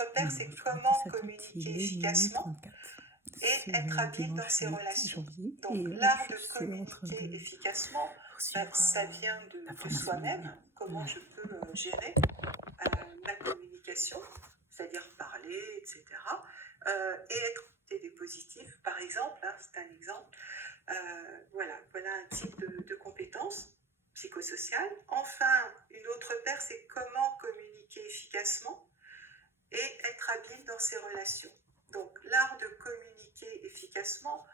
autre paire, c'est comment communiquer efficacement et être habile dans ses relations. Donc l'art de communiquer efficacement, ça vient de soi-même, comment je peux gérer ma communication, c'est-à-dire parler, etc. Et être des positifs, par exemple, c'est un exemple. Voilà un type de compétence psychosociale. Enfin, une autre paire, c'est comment communiquer efficacement et être habile dans ses relations. Donc l'art de communiquer efficacement,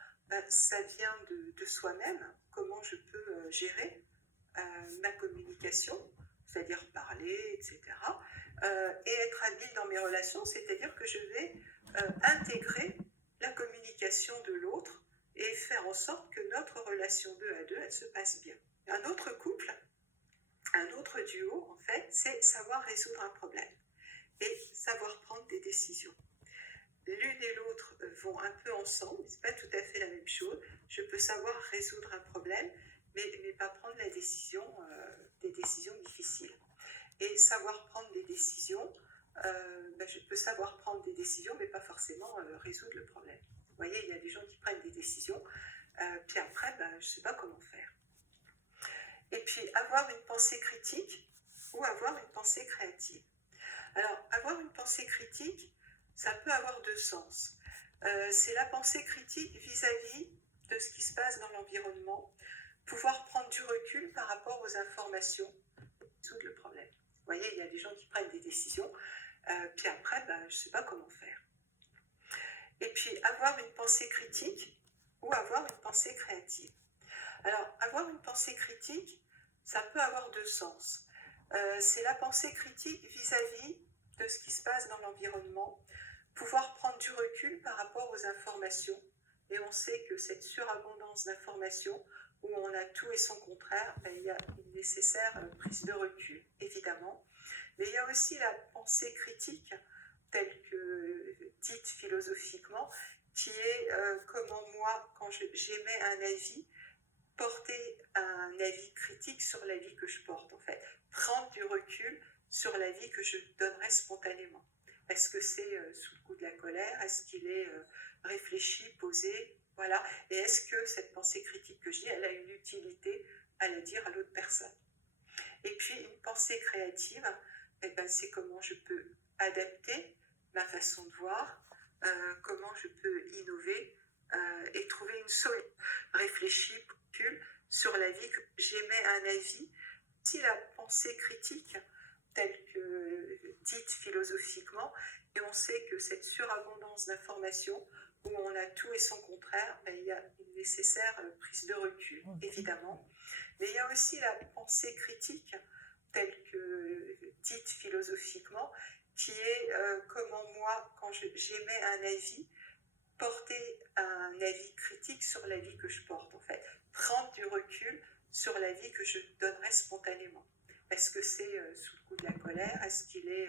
ça vient de soi-même, comment je peux gérer ma communication, c'est-à-dire parler, etc. Et être habile dans mes relations, c'est-à-dire que je vais intégrer la communication de l'autre et faire en sorte que notre relation 2 à 2, elle se passe bien. Un autre couple, un autre duo, en fait, c'est savoir résoudre un problème et savoir prendre des décisions. L'une et l'autre vont un peu ensemble, c'est pas tout à fait la même chose. Je peux savoir résoudre un problème, mais pas prendre des décisions difficiles. Et savoir prendre des décisions, je peux savoir prendre des décisions, mais pas forcément résoudre le problème. Vous voyez, il y a des gens qui prennent des décisions, puis après, je ne sais pas comment faire. Et puis, avoir une pensée critique ou avoir une pensée créative. Alors, avoir une pensée critique, ça peut avoir deux sens. C'est la pensée critique vis-à-vis de ce qui se passe dans l'environnement, pouvoir prendre du recul par rapport aux informations, résoudre le problème. Vous voyez, il y a des gens qui prennent des décisions, puis après, je ne sais pas comment faire. Et puis, avoir une pensée critique ou avoir une pensée créative. Alors, avoir une pensée critique, ça peut avoir deux sens. C'est la pensée critique vis-à-vis de ce qui se passe dans l'environnement, pouvoir prendre du recul par rapport aux informations. Et on sait que cette surabondance d'informations, où on a tout et son contraire, il y a une nécessaire prise de recul, évidemment. Mais il y a aussi la pensée critique, telle que dite philosophiquement, qui est comment moi, quand j'émets un avis, porter un avis critique sur l'avis que je porte, en fait. Prendre du recul sur l'avis que je donnerais spontanément. Est-ce que c'est sous le coup de la colère? Est-ce qu'il est réfléchi, posé? Voilà. Et est-ce que cette pensée critique que je dis, elle a une utilité à la dire à l'autre personne? Et puis, une pensée créative, c'est comment je peux adapter ma façon de voir, comment je peux innover et trouver une solution réfléchie, sur la vie, que j'émets un avis. Si la pensée critique, telle que dite philosophiquement, et on sait que cette surabondance d'informations, où on a tout et son contraire, il y a une nécessaire prise de recul, évidemment. Mais il y a aussi la pensée critique, telle que dite philosophiquement, qui est comment moi, quand j'émets un avis, porter un avis critique sur l'avis que je porte, en fait. Prendre du recul sur l'avis que je donnerais spontanément. Est-ce que c'est sous le coup de la colère? Est-ce qu'il est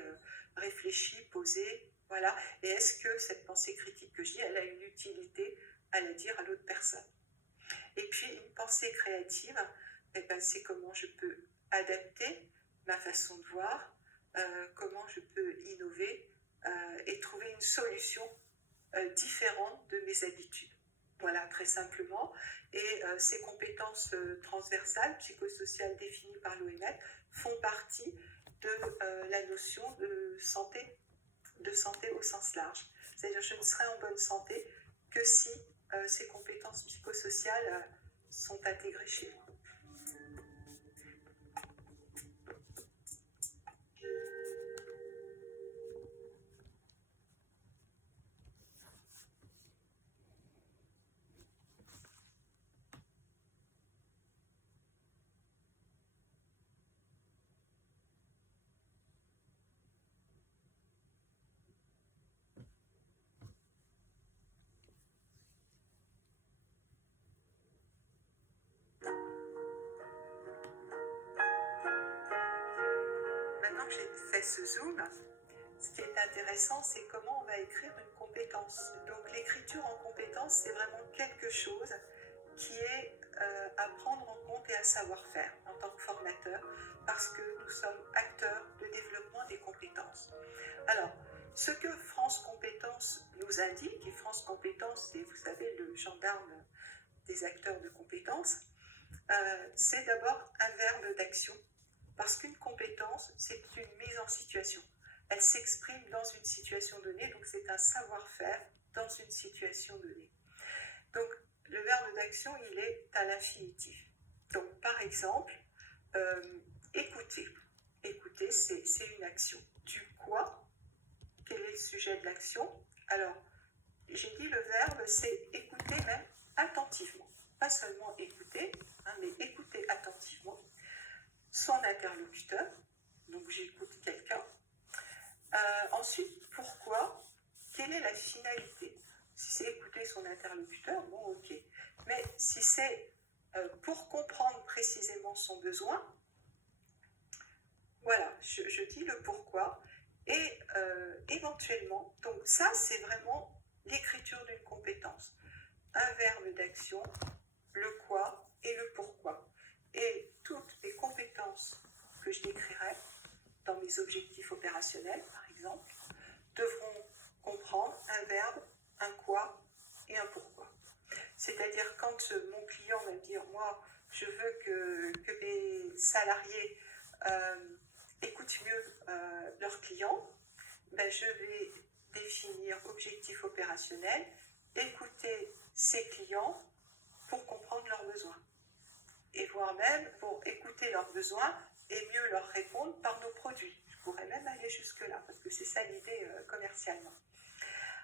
réfléchi, posé? Voilà. Et est-ce que cette pensée critique que je dis, elle a une utilité à la dire à l'autre personne? Et puis, une pensée créative, c'est comment je peux adapter ma façon de voir, comment je peux innover et trouver une solution différente de mes habitudes. Voilà, très simplement. Et ces compétences transversales, psychosociales définies par l'OMS, font partie de la notion de santé au sens large. C'est-à-dire que je ne serai en bonne santé que si ces compétences psychosociales sont intégrées chez moi. Maintenant que j'ai fait ce zoom, ce qui est intéressant, c'est comment on va écrire une compétence. Donc l'écriture en compétence, c'est vraiment quelque chose qui est à prendre en compte et à savoir faire en tant que formateur, parce que nous sommes acteurs de développement des compétences. Alors, Ce que France Compétences nous indique, et France Compétences, c'est, vous savez, le gendarme des acteurs de compétences, c'est d'abord un verbe d'action, parce qu'une compétence, c'est une mise en situation. Elle s'exprime dans une situation donnée, donc c'est un savoir-faire dans une situation donnée. Donc, le verbe d'action, il est à l'infinitif. Donc, par exemple, écouter. Écouter, c'est une action. Du quoi? Quel est le sujet de l'action? Alors, j'ai dit le verbe, c'est écouter même attentivement. Pas seulement écouter, mais écouter attentivement son interlocuteur. Donc, j'écoute quelqu'un. Ensuite, pourquoi? Quelle est la finalité? Si c'est écouter son interlocuteur, bon, ok. Mais si c'est pour comprendre précisément son besoin, voilà, je dis le pourquoi. Et éventuellement, donc ça, c'est vraiment l'écriture d'une compétence. Un verbe d'action, le quoi et le pourquoi. Et toutes les compétences que je décrirai dans mes objectifs opérationnels, par exemple, devront comprendre un verbe, un quoi et un pourquoi. C'est-à-dire quand mon client va me dire, moi, je veux que mes salariés écoutent mieux leurs clients, ben, je vais définir objectif opérationnel, écouter ses clients pour comprendre leurs besoins. Et voire même pour écouter leurs besoins et mieux leur répondre par nos produits. Je pourrais même aller jusque-là, parce que c'est ça l'idée commercialement.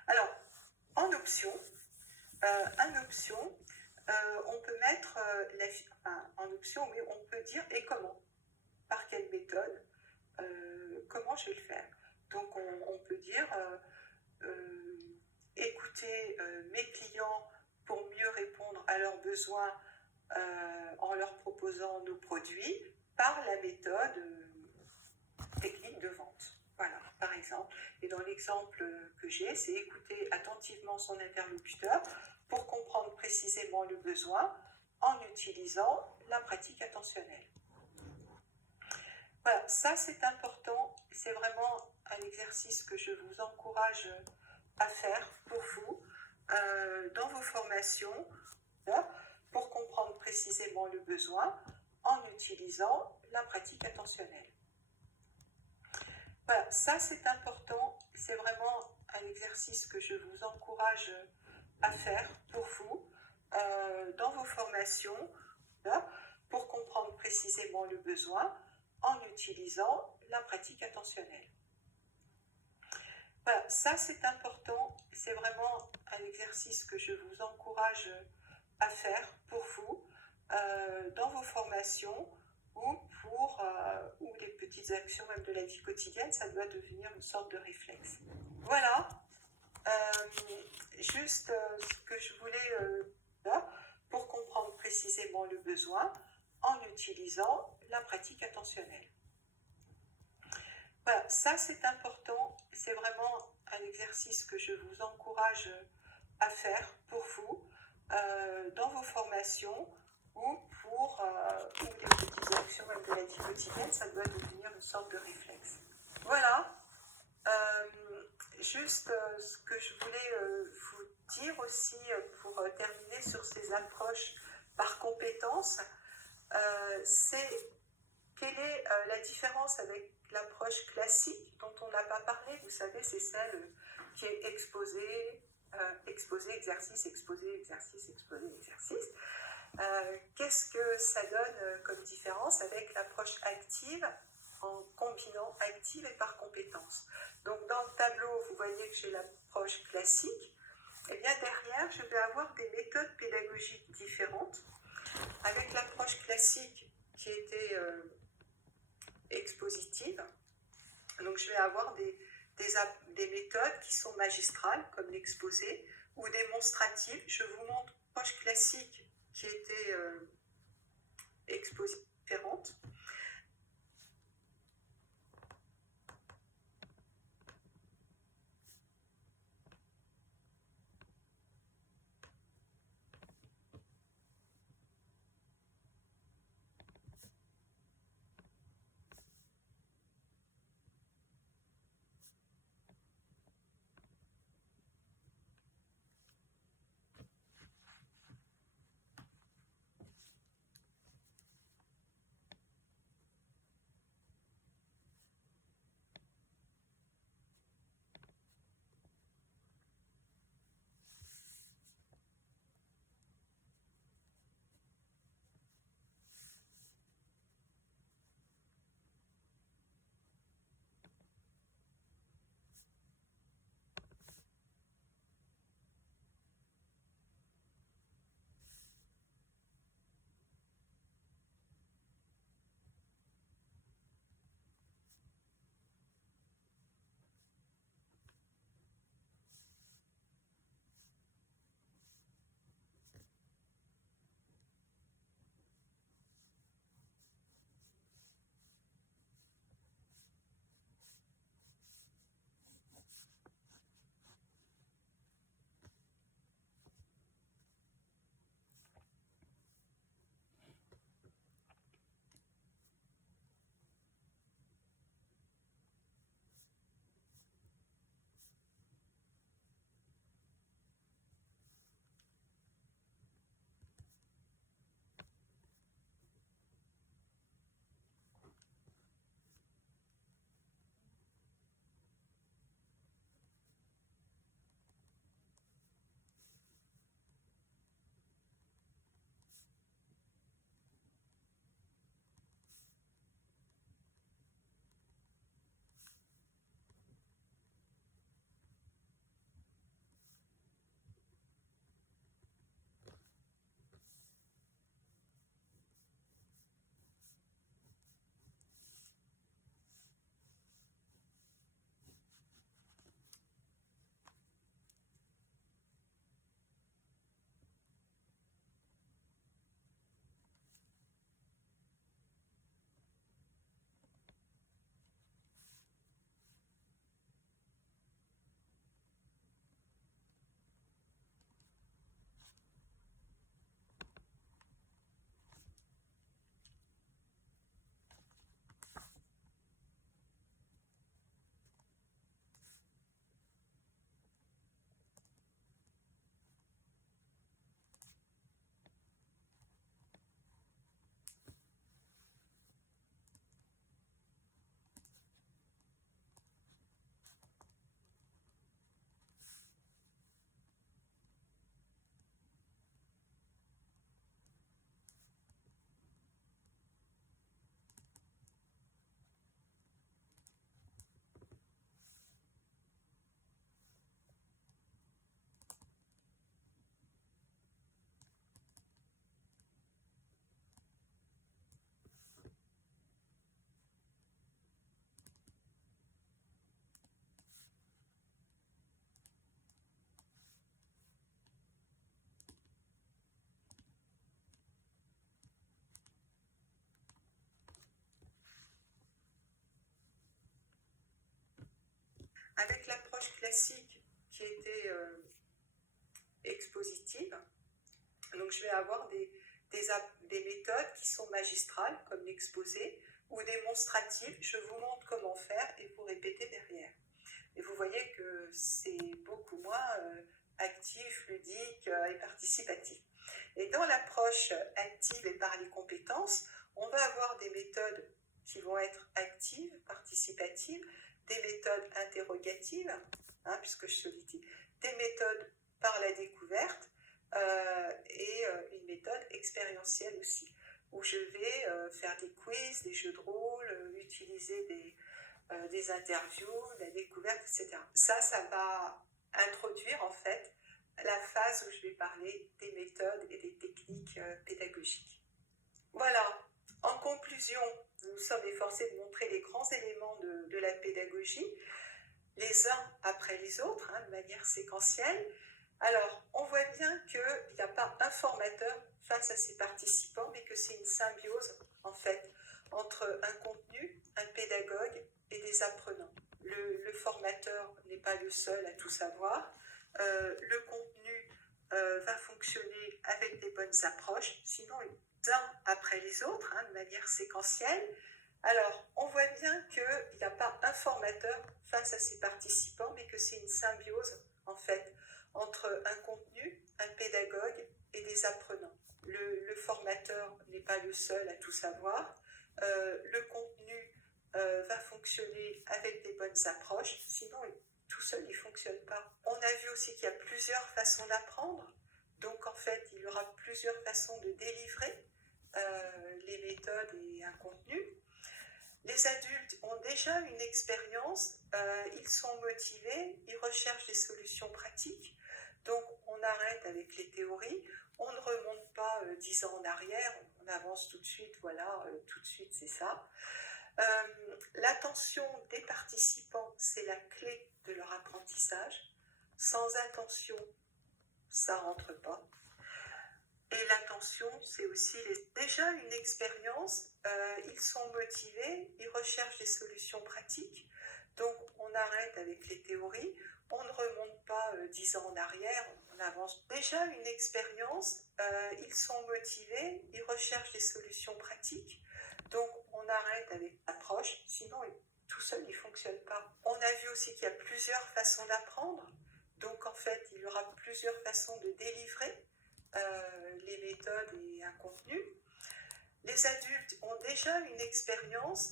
Alors, en option, on peut mettre en option, mais on peut dire et comment, par quelle méthode, comment je vais le faire. Donc on peut dire écouter mes clients pour mieux répondre à leurs besoins en leur proposant nos produits par la méthode technique de vente. Voilà, par exemple. Et dans l'exemple que j'ai, c'est écouter attentivement son interlocuteur pour comprendre précisément le besoin en utilisant la pratique attentionnelle. Voilà, ça c'est important, c'est vraiment un exercice que je vous encourage à faire pour vous dans vos formations pour comprendre précisément le besoin en utilisant la pratique attentionnelle. Voilà, ça c'est important, c'est vraiment un exercice que je vous encourage à faire pour vous dans vos formations pour comprendre précisément le besoin en utilisant la pratique attentionnelle. Voilà, ça c'est important, c'est vraiment un exercice que je vous encourage à faire pour vous dans vos formations ou les petites actions même de la vie quotidienne, ça doit devenir une sorte de réflexe. Voilà, juste ce que je voulais pour comprendre précisément le besoin en utilisant la pratique attentionnelle. Voilà, ça c'est important, c'est vraiment un exercice que je vous encourage à faire pour vous dans vos formations ou les petites actions même de la vie quotidienne, ça doit devenir une sorte de réflexe. Voilà, juste ce que je voulais vous dire aussi pour terminer sur ces approches par compétences, c'est quelle est la différence avec l'approche classique dont on n'a pas parlé. Vous savez, c'est celle qui est exposé, exercice, exposé, exercice, exposé, exercice. Qu'est-ce que ça donne comme différence avec l'approche active en combinant active et par compétence? Donc dans le tableau, vous voyez que j'ai l'approche classique. Et bien derrière, je vais avoir des méthodes pédagogiques différentes. Avec l'approche classique qui était expositive, donc je vais avoir des méthodes qui sont magistrales, comme l'exposé, ou démonstratives. Je vous montre l'approche classique qui était expositive différente. avec l'approche classique qui était expositive, donc je vais avoir des méthodes qui sont magistrales, comme l'exposé, ou démonstratives. Je vous montre comment faire et vous répétez derrière. Et vous voyez que c'est beaucoup moins actif, ludique et participatif. Et dans l'approche active et par les compétences, on va avoir des méthodes qui vont être actives, participatives, des méthodes interrogatives, puisque je sollicite, des méthodes par la découverte et une méthode expérientielle aussi, où je vais faire des quiz, des jeux de rôle, utiliser des interviews, la découverte, etc. Ça va introduire en fait la phase où je vais parler des méthodes et des techniques pédagogiques. Voilà, en conclusion, nous sommes efforcés de montrer les grands éléments de la pédagogie, les uns après les autres, de manière séquentielle. Alors, on voit bien qu'il n'y a pas un formateur face à ses participants, mais que c'est une symbiose, en fait, entre un contenu, un pédagogue et des apprenants. Le formateur n'est pas le seul à tout savoir. Le contenu va fonctionner avec des bonnes approches, sinon les uns après les autres, de manière séquentielle. Alors, on voit bien qu'il n'y a pas un formateur face à ses participants, mais que c'est une symbiose, en fait, entre un contenu, un pédagogue et des apprenants. Le formateur n'est pas le seul à tout savoir. Le contenu va fonctionner avec des bonnes approches, sinon tout seul il ne fonctionne pas. On a vu aussi qu'il y a plusieurs façons d'apprendre, donc en fait il y aura plusieurs façons de délivrer les méthodes et un contenu. Les adultes ont déjà une expérience, ils sont motivés, ils recherchent des solutions pratiques, donc on arrête avec les théories, on ne remonte pas 10 ans en arrière, on avance tout de suite, voilà, tout de suite c'est ça. L'attention des participants, c'est la clé de leur apprentissage. Sans attention, ça ne rentre pas. Et l'attention, c'est aussi déjà une expérience, ils sont motivés, ils recherchent des solutions pratiques, donc on arrête avec les théories, on ne remonte pas 10 ans en arrière, on avance. Déjà une expérience, ils sont motivés, ils recherchent des solutions pratiques, donc on arrête avec l'approche, sinon tout seul il ne fonctionne pas. On a vu aussi qu'il y a plusieurs façons d'apprendre, donc en fait il y aura plusieurs façons de délivrer les méthodes et un contenu. Les adultes ont déjà une expérience,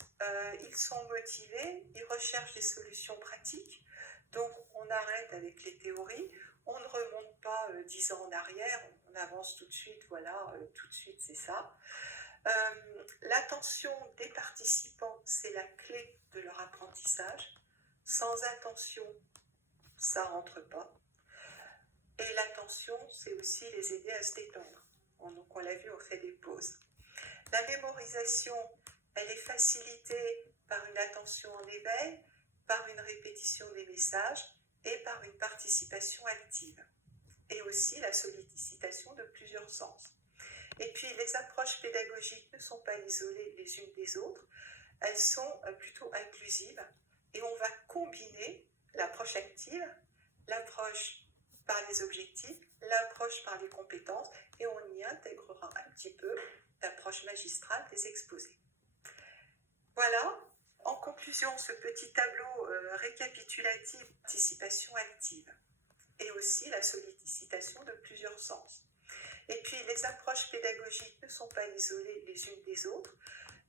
ils sont motivés, ils recherchent des solutions pratiques, donc on arrête avec les théories, on ne remonte pas 10 ans en arrière, on avance tout de suite, voilà, tout de suite c'est ça. L'attention des participants, c'est la clé de leur apprentissage. Sans attention, ça ne rentre pas. Et l'attention, c'est aussi les aider à se détendre. Donc on l'a vu, on fait des pauses. La mémorisation, elle est facilitée par une attention en éveil, par une répétition des messages et par une participation active. Et aussi la sollicitation de plusieurs sens. Et puis les approches pédagogiques ne sont pas isolées les unes des autres, elles sont plutôt inclusives et on va combiner l'approche active, l'approche par les objectifs, l'approche par les compétences et on y intégrera un petit peu l'approche magistrale des exposés. Voilà, en conclusion, ce petit tableau récapitulatif de participation active et aussi la sollicitation de plusieurs sens. Et puis les approches pédagogiques ne sont pas isolées les unes des autres,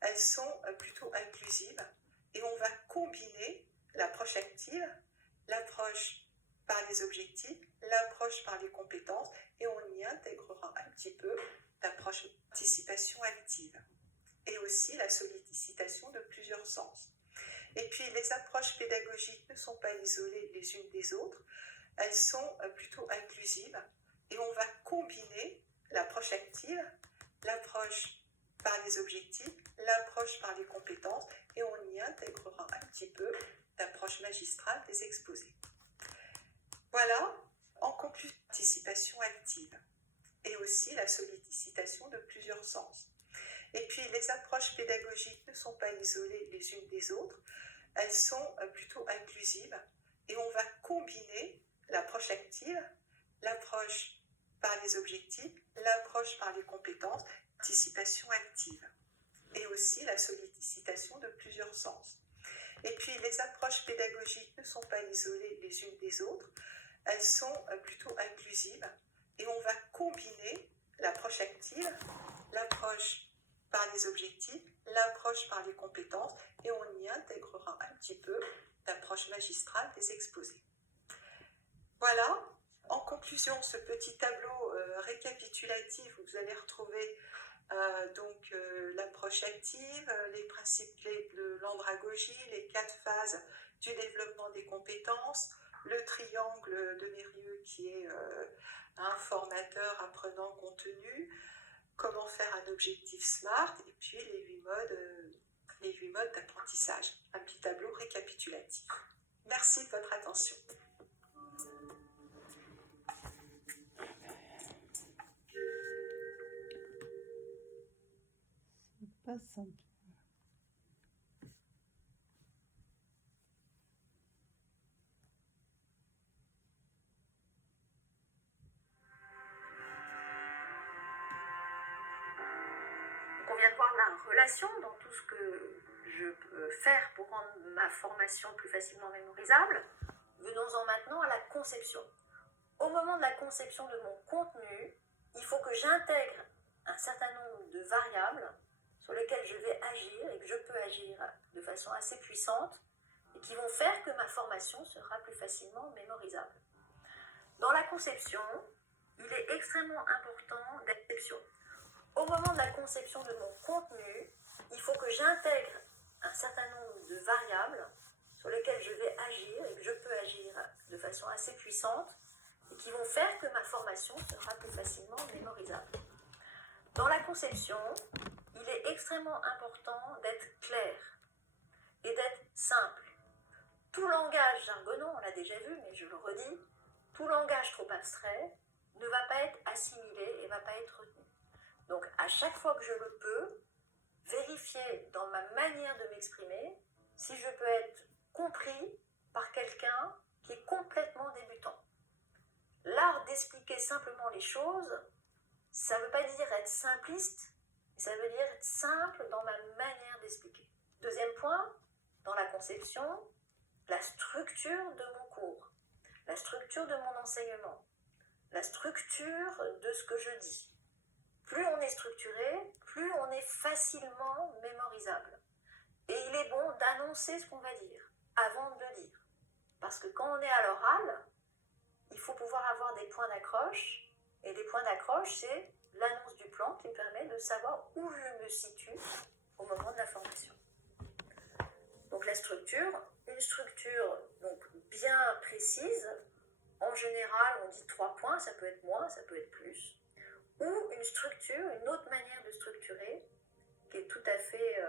elles sont plutôt inclusives et on va combiner l'approche active, l'approche par les objectifs, l'approche par les compétences et on y intégrera un petit peu l'approche participation active et aussi la sollicitation de plusieurs sens. Et puis les approches pédagogiques ne sont pas isolées les unes des autres, elles sont plutôt inclusives et on va combiner l'approche active, l'approche par les objectifs, l'approche par les compétences et on y intégrera un petit peu l'approche magistrale des exposés. Voilà, en conclusion, participation active et aussi la sollicitation de plusieurs sens. Et puis les approches pédagogiques ne sont pas isolées les unes des autres, elles sont plutôt inclusives et on va combiner l'approche active, l'approche par les objectifs, l'approche par les compétences, l'anticipation active et aussi la sollicitation de plusieurs sens. Et puis les approches pédagogiques ne sont pas isolées les unes des autres, elles sont plutôt inclusives et on va combiner l'approche active, l'approche par les objectifs, l'approche par les compétences et on y intégrera un petit peu l'approche magistrale des exposés. Voilà, en conclusion, ce petit tableau récapitulatif où vous allez retrouver l'approche active, les principes clés de l'andragogie, les 4 phases du développement des compétences, le triangle de Mérieux qui est informateur, apprenant, contenu, comment faire un objectif SMART et puis les 8 modes d'apprentissage. Un petit tableau récapitulatif. Merci de votre attention. Pas simple. On vient de voir la relation dans tout ce que je peux faire pour rendre ma formation plus facilement mémorisable. Venons-en maintenant à la conception. Au moment de la conception de mon contenu, il faut que j'intègre un certain nombre de variables sur lesquelles je vais agir et que je peux agir de façon assez puissante et qui vont faire que ma formation sera plus facilement mémorisable. Dans la conception, il est extrêmement important d'exception. Au moment de la conception de mon contenu, il faut que j'intègre un certain nombre de variables sur lesquelles je vais agir et que je peux agir de façon assez puissante et qui vont faire que ma formation sera plus facilement mémorisable. Dans la conception, il est extrêmement important d'être clair et d'être simple. Tout langage jargonnant, on l'a déjà vu, mais je le redis, tout langage trop abstrait ne va pas être assimilé et ne va pas être retenu. Donc, à chaque fois que je le peux, vérifier dans ma manière de m'exprimer si je peux être compris par quelqu'un qui est complètement débutant. L'art d'expliquer simplement les choses, ça ne veut pas dire être simpliste, mais ça veut dire être simple dans ma manière d'expliquer. Deuxième point, dans la conception, la structure de mon cours, la structure de mon enseignement, la structure de ce que je dis. Plus on est structuré, plus on est facilement mémorisable. Et il est bon d'annoncer ce qu'on va dire avant de le dire. Parce que quand on est à l'oral, il faut pouvoir avoir des points d'accroche. Et les points d'accroche, c'est l'annonce du plan qui me permet de savoir où je me situe au moment de la formation. Donc la structure, une structure donc bien précise. En général, on dit 3 points, ça peut être moins, ça peut être plus. Ou une structure, une autre manière de structurer, qui est tout à fait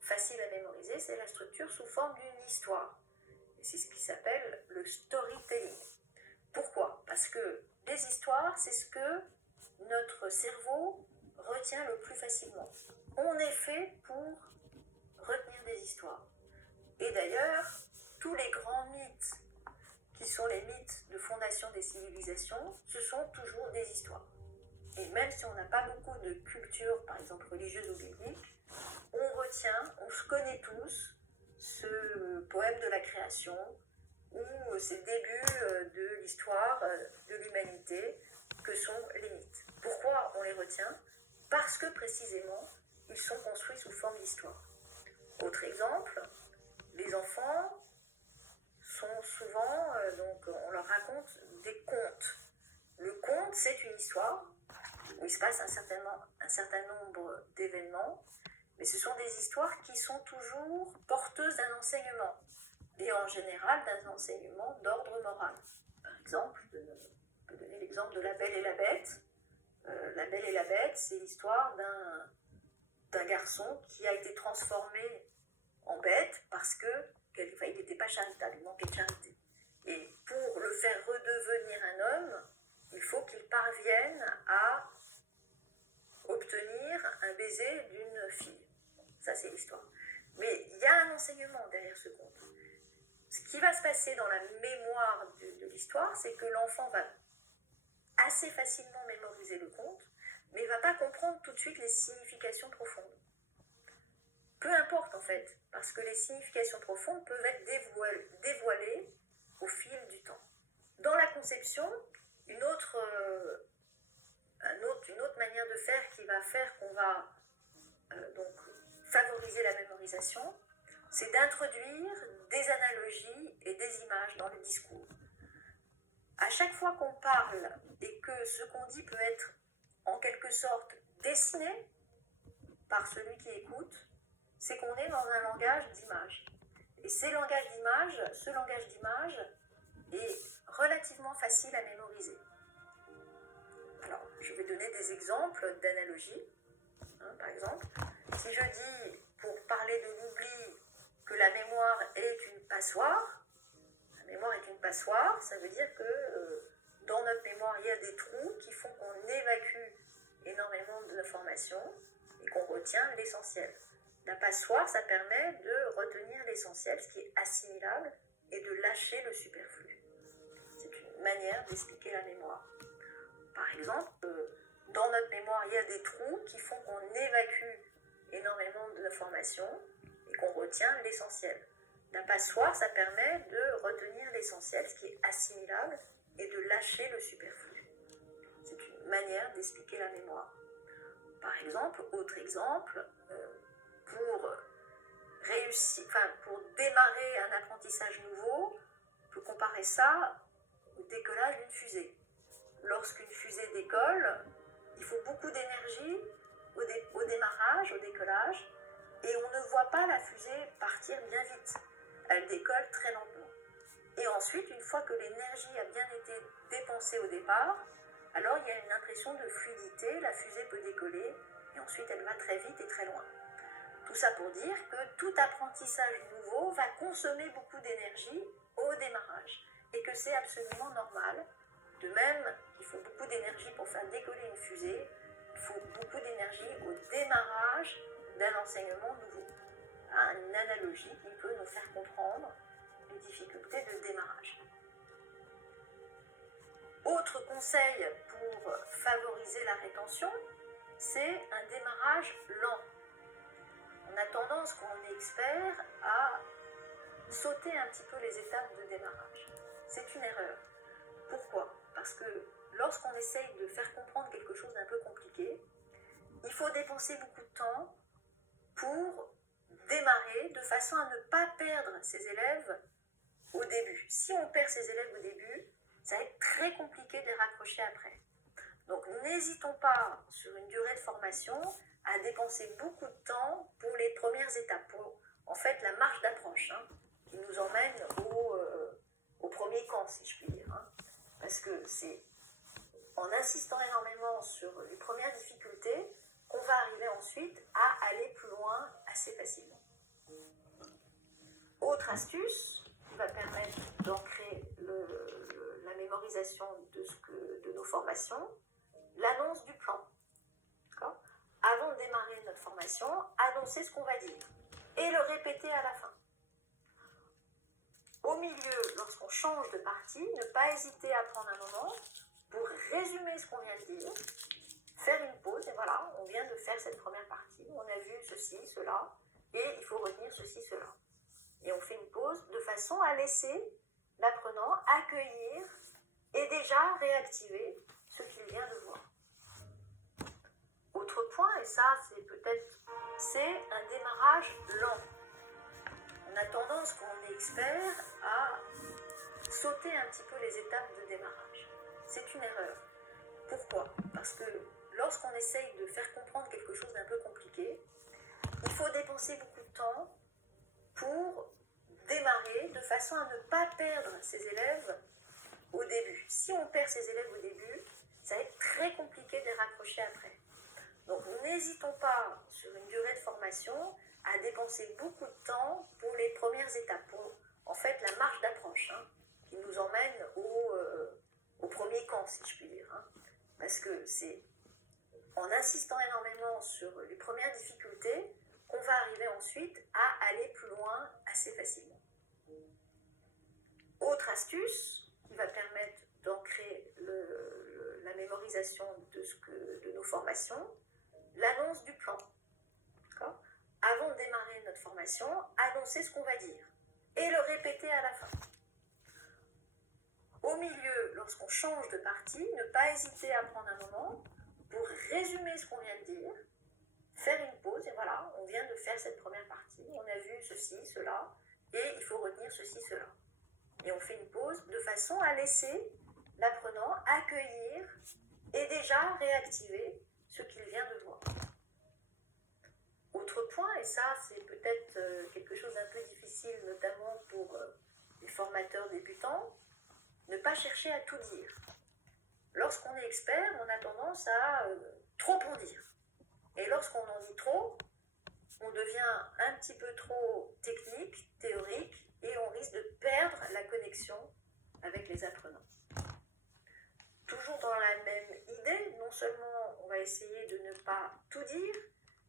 facile à mémoriser, c'est la structure sous forme d'une histoire. Et c'est ce qui s'appelle le storytelling. Pourquoi ? Parce que les histoires, c'est ce que notre cerveau retient le plus facilement. On est fait pour retenir des histoires. Et d'ailleurs, tous les grands mythes, qui sont les mythes de fondation des civilisations, ce sont toujours des histoires. Et même si on n'a pas beaucoup de culture, par exemple religieuse ou biblique, on retient, on se connaît tous ce poème de la création ou ces débuts de l'histoire de l'humanité que sont les mythes. Pourquoi on les retient ? Parce que précisément, ils sont construits sous forme d'histoire. Autre exemple, les enfants sont souvent, on leur raconte des contes. Le conte, c'est une histoire où il se passe un certain nombre d'événements, mais ce sont des histoires qui sont toujours porteuses d'un enseignement, et en général d'un enseignement d'ordre moral. Par exemple, je peux donner l'exemple de La Belle et la Bête. La Belle et la Bête, c'est l'histoire d'un garçon qui a été transformé en bête parce qu'il n'était pas charitable, il manquait de charité. Et pour le faire redevenir un homme, il faut qu'il parvienne à obtenir un baiser d'une fille. Ça, c'est l'histoire. Mais il y a un enseignement derrière ce conte. Ce qui va se passer dans la mémoire de l'histoire, c'est que l'enfant va assez facilement mémoriser le conte, mais il ne va pas comprendre tout de suite les significations profondes. Peu importe en fait, parce que les significations profondes peuvent être dévoilées au fil du temps. Dans la conception, une autre manière de faire qui va faire qu'on va donc favoriser la mémorisation, c'est d'introduire des analogies et des images dans le discours. À chaque fois qu'on parle et que ce qu'on dit peut être en quelque sorte dessiné par celui qui écoute, c'est qu'on est dans un langage d'image. Et ce langage d'image est relativement facile à mémoriser. Alors, je vais donner des exemples d'analogies. Par exemple, si je dis, pour parler de l'oubli, que la mémoire est une passoire, ça veut dire que dans notre mémoire, il y a des trous qui font qu'on évacue énormément d'informations et qu'on retient l'essentiel. La passoire, ça permet de retenir l'essentiel, ce qui est assimilable, et de lâcher le superflu. C'est une manière d'expliquer la mémoire. Par exemple, dans notre mémoire, il y a des trous qui font qu'on évacue énormément d'informations et qu'on retient l'essentiel. La passoire, ça permet de retenir l'essentiel, ce qui est assimilable, et de lâcher le superflu. C'est une manière d'expliquer la mémoire. Par exemple, autre exemple, pour démarrer un apprentissage nouveau, on peut comparer ça au décollage d'une fusée. Lorsqu'une fusée décolle, il faut beaucoup d'énergie au démarrage, au décollage, et on ne voit pas la fusée partir bien vite. Elle décolle très lentement. Et ensuite, une fois que l'énergie a bien été dépensée au départ, alors il y a une impression de fluidité, la fusée peut décoller, et ensuite elle va très vite et très loin. Tout ça pour dire que tout apprentissage nouveau va consommer beaucoup d'énergie au démarrage, et que c'est absolument normal. De même, il faut beaucoup d'énergie pour faire décoller une fusée, il faut beaucoup d'énergie au démarrage d'un enseignement nouveau. Une analogie qui peut nous faire comprendre les difficultés de démarrage. Autre conseil pour favoriser la rétention, c'est un démarrage lent. On a tendance, quand on est expert, à sauter un petit peu les étapes de démarrage. C'est une erreur. Pourquoi ? Parce que lorsqu'on essaye de faire comprendre quelque chose d'un peu compliqué, il faut dépenser beaucoup de temps pour démarrer de façon à ne pas perdre ses élèves au début. Si on perd ses élèves au début, ça va être très compliqué de les raccrocher après. Donc n'hésitons pas, sur une durée de formation, à dépenser beaucoup de temps pour les premières étapes, pour en fait la marche d'approche, qui nous emmène au premier camp, si je puis dire. Parce que c'est en insistant énormément sur les premières difficultés qu'on va arriver ensuite à aller plus loin assez facilement. Autre astuce qui va permettre d'ancrer la mémorisation de nos formations, l'annonce du plan. D'accord ? Avant de démarrer notre formation, annoncer ce qu'on va dire et le répéter à la fin. Au milieu, lorsqu'on change de partie, ne pas hésiter à prendre un moment pour résumer ce qu'on vient de dire, faire une pause, et voilà, on vient de faire cette première partie, on a vu ceci, cela, et il faut retenir ceci, cela. Et on fait une pause de façon à laisser l'apprenant accueillir et déjà réactiver ce qu'il vient de voir. Autre point, et ça c'est un démarrage lent. On a tendance, quand on est expert, à sauter un petit peu les étapes de démarrage. C'est une erreur. Pourquoi ? Parce que lorsqu'on essaye de faire comprendre quelque chose d'un peu compliqué, il faut dépenser beaucoup de temps pour démarrer de façon à ne pas perdre ses élèves au début. Si on perd ses élèves au début, ça va être très compliqué de les raccrocher après. Donc n'hésitons pas, sur une durée de formation, à dépenser beaucoup de temps pour les premières étapes, pour en fait la marche d'approche, qui nous emmène au premier camp, si je puis dire. Parce que c'est en insistant énormément sur les premières difficultés qu'on va arriver ensuite à aller plus loin assez facilement. Autre astuce qui va permettre d'ancrer la mémorisation de nos formations, l'annonce du plan. Avant de démarrer notre formation, annoncer ce qu'on va dire et le répéter à la fin. Au milieu, lorsqu'on change de partie, ne pas hésiter à prendre un moment pour résumer ce qu'on vient de dire, faire une pause, et voilà, on vient de faire cette première partie, on a vu ceci, cela, et il faut retenir ceci, cela. Et on fait une pause de façon à laisser l'apprenant accueillir et déjà réactiver ce qu'il vient de voir. Autre point, et ça c'est peut-être quelque chose d'un peu difficile, notamment pour les formateurs débutants, ne pas chercher à tout dire. Lorsqu'on est expert, on a tendance à trop en dire. Et lorsqu'on en dit trop, on devient un petit peu trop technique, théorique, et on risque de perdre la connexion avec les apprenants. Toujours dans la même idée, non seulement on va essayer de ne pas tout dire,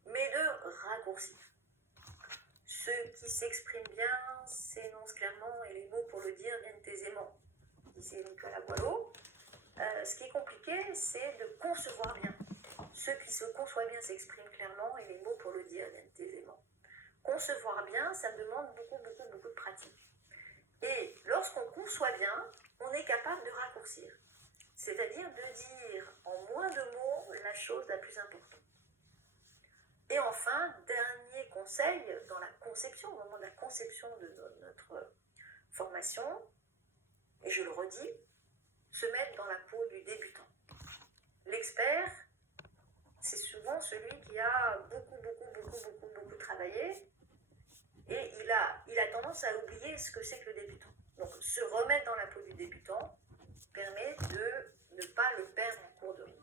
mais de raccourcir. Ceux qui s'expriment bien s'énoncent clairement et les mots pour le dire viennent aisément, disait Nicolas Boileau. Ce qui est compliqué, c'est de concevoir bien. Ceux qui se conçoivent bien s'expriment clairement et les mots pour le dire viennent aisément. Concevoir bien, ça demande beaucoup de pratique. Et lorsqu'on conçoit bien, on est capable de raccourcir. C'est-à-dire de dire en moins de mots la chose la plus importante. Et enfin, dernier conseil, dans la conception, au moment de la conception de notre formation, et je le redis, se mettre dans la peau du débutant. L'expert, c'est souvent celui qui a beaucoup travaillé, et il a tendance à oublier ce que c'est que le débutant. Donc se remettre dans la peau du débutant permet de ne pas le perdre en cours de route.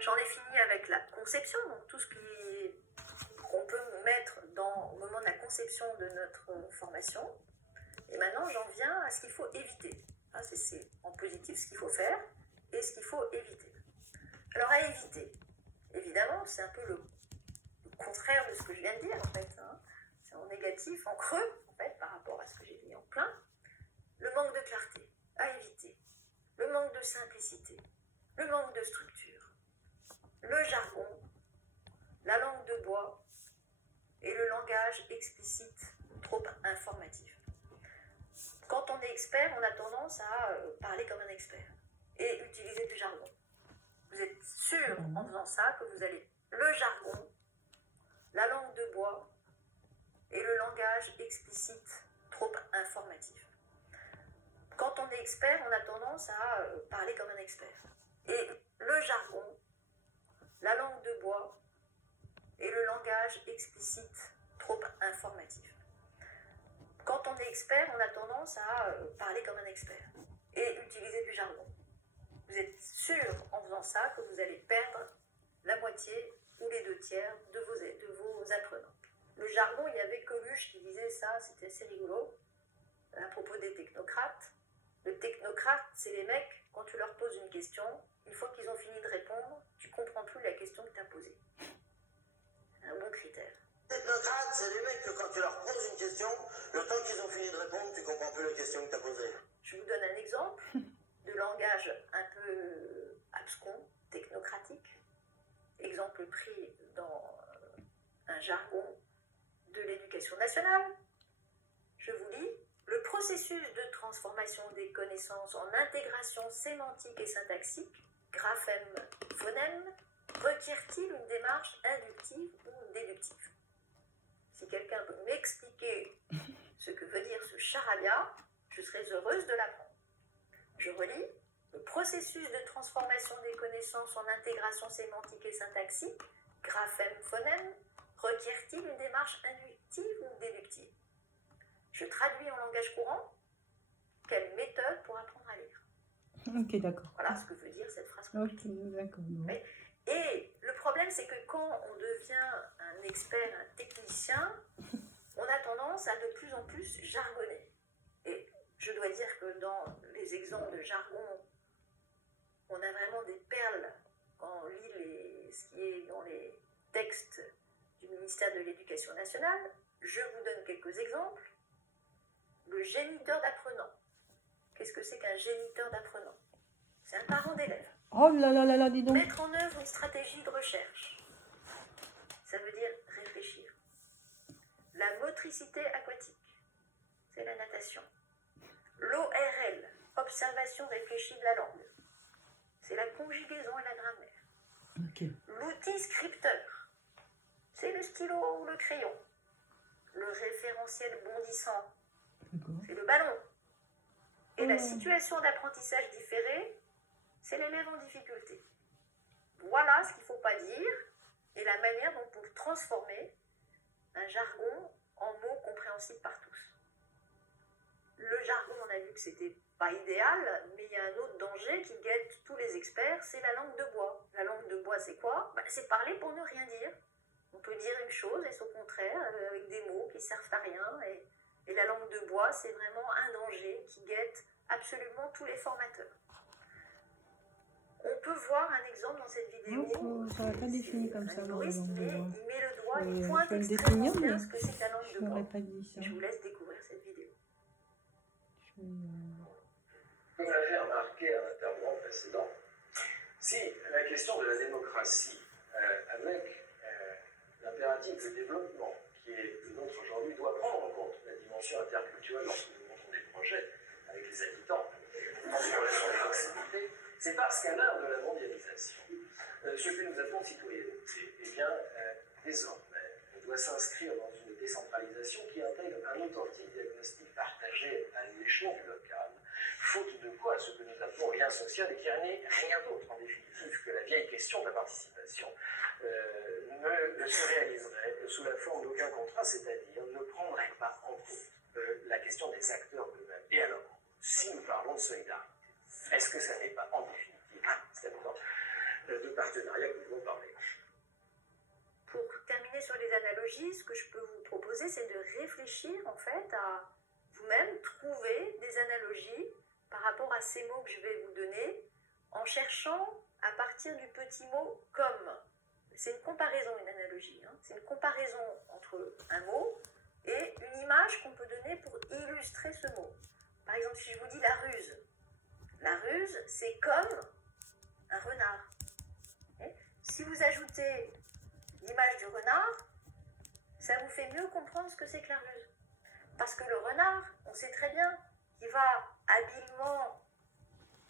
J'en ai fini avec la conception, donc tout ce qu'on peut mettre au moment de la conception de notre formation. Et maintenant, j'en viens à ce qu'il faut éviter. C'est en positif ce qu'il faut faire et ce qu'il faut éviter. Alors à éviter, évidemment, c'est un peu le contraire de ce que je viens de dire en fait. C'est en négatif, en creux, en fait, par rapport à ce que j'ai dit en plein. Le manque de clarté, à éviter. Le manque de simplicité, le manque de structure. Le jargon, la langue de bois et le langage explicite trop informatif. Quand on est expert, on a tendance à parler comme un expert et utiliser du jargon. Vous êtes sûr en faisant ça que vous allez le jargon, la langue de bois et le langage explicite trop informatif. Quand on est expert, on a tendance à parler comme un expert et le jargon, la langue de bois et le langage explicite trop informatif. Quand on est expert, on a tendance à parler comme un expert et utiliser du jargon. Vous êtes sûr en faisant ça que vous allez perdre la moitié ou les 2/3 de vos apprenants. Le jargon, il y avait Coluche qui disait ça, c'était assez rigolo, à propos des technocrates. Le technocrate, c'est les mecs, quand tu leur poses une question, une fois qu'ils ont fini de répondre, tu ne comprends plus la question que tu as posée. C'est un bon critère. Les technocrates, c'est les mecs que quand tu leur poses une question, le temps qu'ils ont fini de répondre, tu ne comprends plus la question que tu as posée. Je vous donne un exemple de langage un peu abscon, technocratique. Exemple pris dans un jargon de l'éducation nationale. Je vous lis. Le processus de transformation des connaissances en intégration sémantique et syntaxique, graphème-phonème, requiert-il une démarche inductive ou déductive? Si quelqu'un peut m'expliquer ce que veut dire ce charabia, je serais heureuse de l'apprendre. Je relis. Le processus de transformation des connaissances en intégration sémantique et syntaxique, graphème-phonème, requiert-il une démarche inductive ou déductive? Je traduis en langage courant. Quelle méthode pour apprendre à lire? Ok, d'accord. Voilà ce que veut dire cette phrase compliquée. Ok, d'accord. Oui. Et le problème, c'est que quand on devient un expert, un technicien, on a tendance à de plus en plus jargonner. Et je dois dire que dans les exemples de jargon, on a vraiment des perles quand on lit ce qui est dans les textes du ministère de l'Éducation nationale. Je vous donne quelques exemples. Le géniteur d'apprenant. Qu'est-ce que c'est qu'un géniteur d'apprenant? C'est un parent d'élève. Oh là là là là, dis donc. Mettre en œuvre une stratégie de recherche. Ça veut dire réfléchir. La motricité aquatique. C'est la natation. L'ORL, observation réfléchie de la langue. C'est la conjugaison et la grammaire. Ok. L'outil scripteur. C'est le stylo ou le crayon. Le référentiel bondissant. D'accord. C'est le ballon. Et la situation d'apprentissage différé, c'est l'élève en difficulté. Voilà ce qu'il ne faut pas dire et la manière dont on peut transformer un jargon en mots compréhensibles par tous. Le jargon, on a vu que c'était pas idéal, mais il y a un autre danger qui guette tous les experts, c'est la langue de bois. La langue de bois, c'est quoi? C'est parler pour ne rien dire. On peut dire une chose et son contraire avec des mots qui servent à rien. Et la langue de bois, c'est vraiment un danger qui guette absolument tous les formateurs. On peut voir un exemple dans cette vidéo. Non, ça va pas défini comme ça. Un humoriste, mais il met le doigt, il je pointe vais le extrêmement définir, bien mais ce que c'est que la langue je de bois. n'aurais pas dit ça. Je vous laisse découvrir cette vidéo. Comme l'a fait remarquer un intervenant précédent, si la question de la démocratie avec l'impératif de développement qui est le nôtre aujourd'hui doit prendre en compte la dimension interculturelle lorsque nous montons des projets avec les habitants dans une relation de proximité, c'est parce qu'à l'heure de la mondialisation, ce que nous appelons citoyenneté, eh bien, désormais, doit s'inscrire dans une décentralisation qui intègre un authentique diagnostic partagé à l'échelon du local, faute de quoi ce que nous appelons lien social et qui n'est rien d'autre en définitive que la vieille question de la participation ne se réaliserait sous la forme d'aucun contrat, c'est-à-dire ne prendrait pas en compte la question des acteurs eux-mêmes. Et alors, si nous parlons de solidarité, est-ce que ça n'est pas en définitive de partenariat que nous devons parler? Pour terminer sur les analogies, ce que je peux vous proposer, c'est de réfléchir en fait à vous-même trouver des analogies par rapport à ces mots que je vais vous donner, en cherchant à partir du petit mot « comme ». C'est une comparaison, une analogie. C'est une comparaison entre un mot et une image qu'on peut donner pour illustrer ce mot. Par exemple, si je vous dis la ruse. La ruse, c'est comme un renard. Si vous ajoutez l'image du renard, ça vous fait mieux comprendre ce que c'est que la ruse. Parce que le renard, on sait très bien qu'il va habilement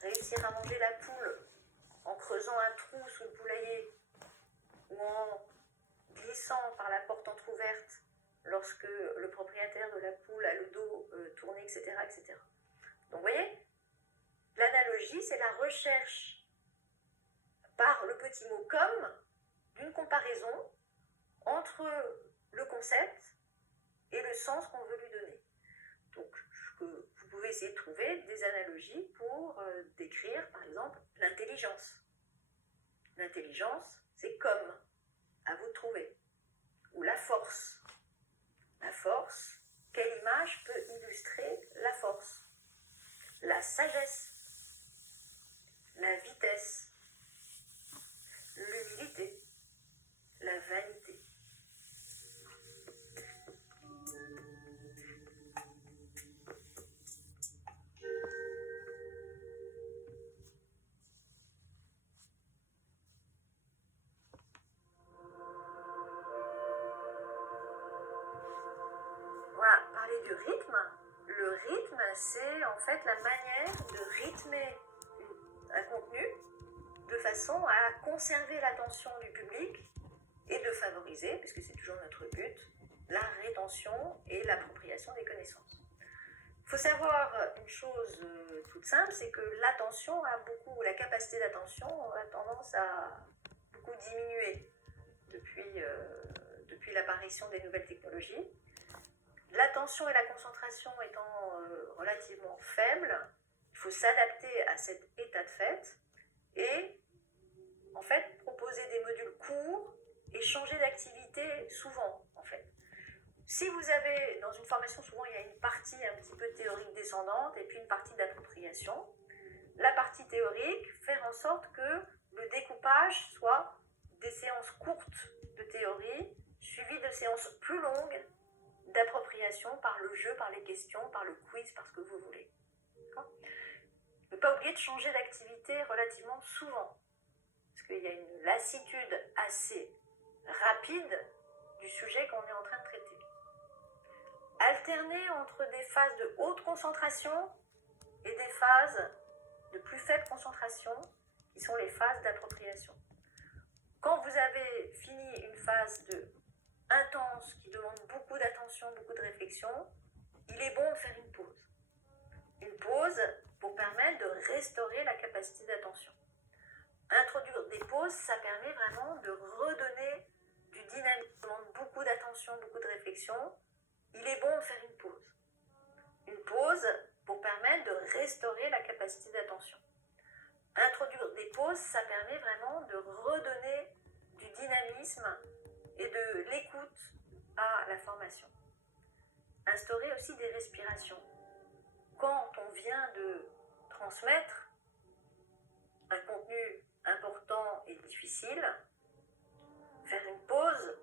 réussir à manger la poule en creusant un trou sous le poulailler ou en glissant par la porte entrouverte lorsque le propriétaire de la poule a le dos tourné, etc., etc. Donc vous voyez, l'analogie, c'est la recherche par le petit mot « comme » d'une comparaison entre le concept et le sens qu'on veut lui donner. Donc, vous pouvez essayer de trouver des analogies pour décrire, par exemple, l'intelligence. L'intelligence, c'est comme, à vous de trouver. Ou la force. La force, quelle image peut illustrer la force? La sagesse, la vitesse, l'humilité, la vanité. Voilà, parler du rythme. Le rythme, c'est en fait la manière de rythmer un contenu de façon à conserver l'attention du public et de favoriser, puisque c'est toujours notre but, la rétention et l'appropriation des connaissances. Il faut savoir une chose toute simple, c'est que l'attention a beaucoup, la capacité d'attention a tendance à beaucoup diminuer depuis l'apparition des nouvelles technologies. L'attention et la concentration étant relativement faibles, il faut s'adapter à cet état de fait et en fait proposer proposer des modules courts et changer d'activité souvent, en fait. Si vous avez, dans une formation, souvent il y a une partie un petit peu théorique descendante et puis une partie d'appropriation. La partie théorique, faire en sorte que le découpage soit des séances courtes de théorie, suivies de séances plus longues d'appropriation par le jeu, par les questions, par le quiz, par ce que vous voulez. Ne pas oublier de changer d'activité relativement souvent, parce qu'il y a une lassitude assez rapide du sujet qu'on est en train de traiter. Alterner entre des phases de haute concentration et des phases de plus faible concentration, qui sont les phases d'appropriation. Quand vous avez fini une phase intense qui demande beaucoup d'attention, beaucoup de réflexion, il est bon de faire une pause. Une pause pour permettre de restaurer la capacité d'attention. Introduire des pauses, ça permet vraiment de redonner du dynamisme, ça demande beaucoup d'attention, beaucoup de réflexion. Il est bon de faire une pause. Une pause pour permettre de restaurer la capacité d'attention. Introduire des pauses, ça permet vraiment de redonner du dynamisme et de l'écoute à la formation. Instaurer aussi des respirations. Quand on vient de transmettre un contenu important et difficile, faire une pause,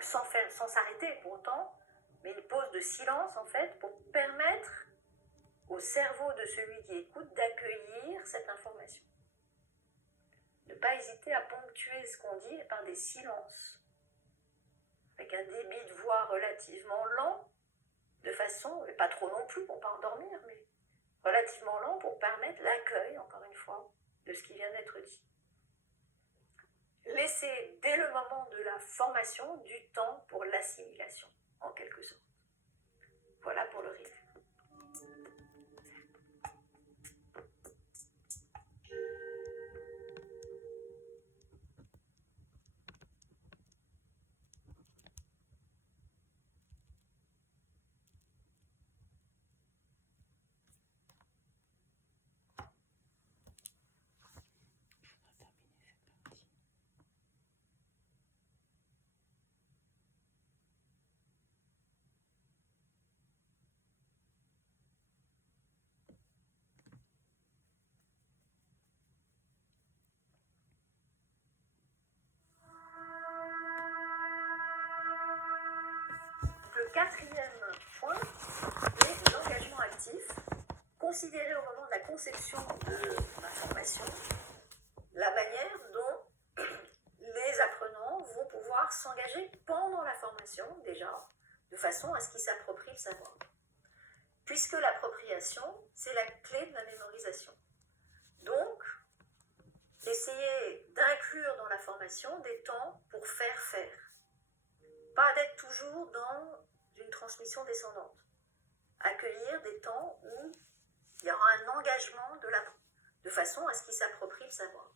sans s'arrêter pour autant, mais une pause de silence en fait, pour permettre au cerveau de celui qui écoute d'accueillir cette information. Ne pas hésiter à ponctuer ce qu'on dit par des silences, avec un débit de voix relativement lent, de façon, et pas trop non plus pour ne pas endormir, mais relativement lent pour permettre l'accueil, encore une fois, de ce qui vient d'être dit. Laissez dès le moment de la formation du temps pour l'assimilation, en quelque sorte. Voilà pour le rythme. Le quatrième point est l'engagement actif. Considérer au moment de la conception de ma formation la manière dont les apprenants vont pouvoir s'engager pendant la formation déjà, de façon à ce qu'ils s'approprient le savoir. Puisque l'appropriation, c'est la clé de la mémorisation. Donc, essayez d'inclure dans la formation des temps pour faire. Pas d'être toujours dans une transmission descendante. Accueillir des temps où il y aura un engagement de façon à ce qu'il s'approprie le savoir.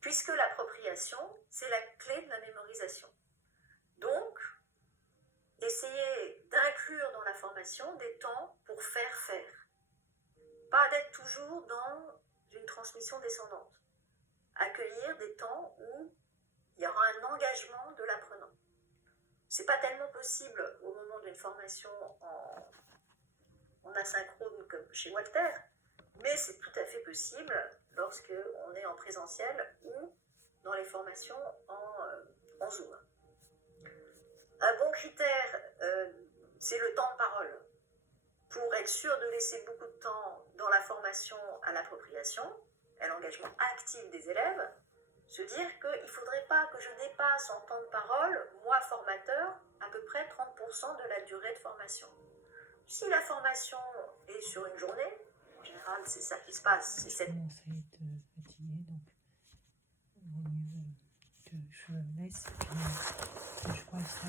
Puisque l'appropriation, c'est la clé de la mémorisation. Donc, essayez d'inclure dans la formation des temps pour faire. Pas d'être toujours dans une transmission descendante. Accueillir des temps où il y aura un engagement de l'apprenant. C'est pas tellement possible au moment d'une formation en asynchrone comme chez Walter, mais c'est tout à fait possible lorsque on est en présentiel ou dans les formations en Zoom. Un bon critère, c'est le temps de parole. Pour être sûr de laisser beaucoup de temps dans la formation à l'appropriation, à l'engagement actif des élèves, se dire qu'il ne faudrait pas que je dépasse en temps de parole, moi formateur, à peu près 30% de la durée de formation. Si la formation est sur une journée, en général c'est ça qui se passe. Je commence à être fatiguée, donc il vaut mieux que je laisse, puis je crois que ça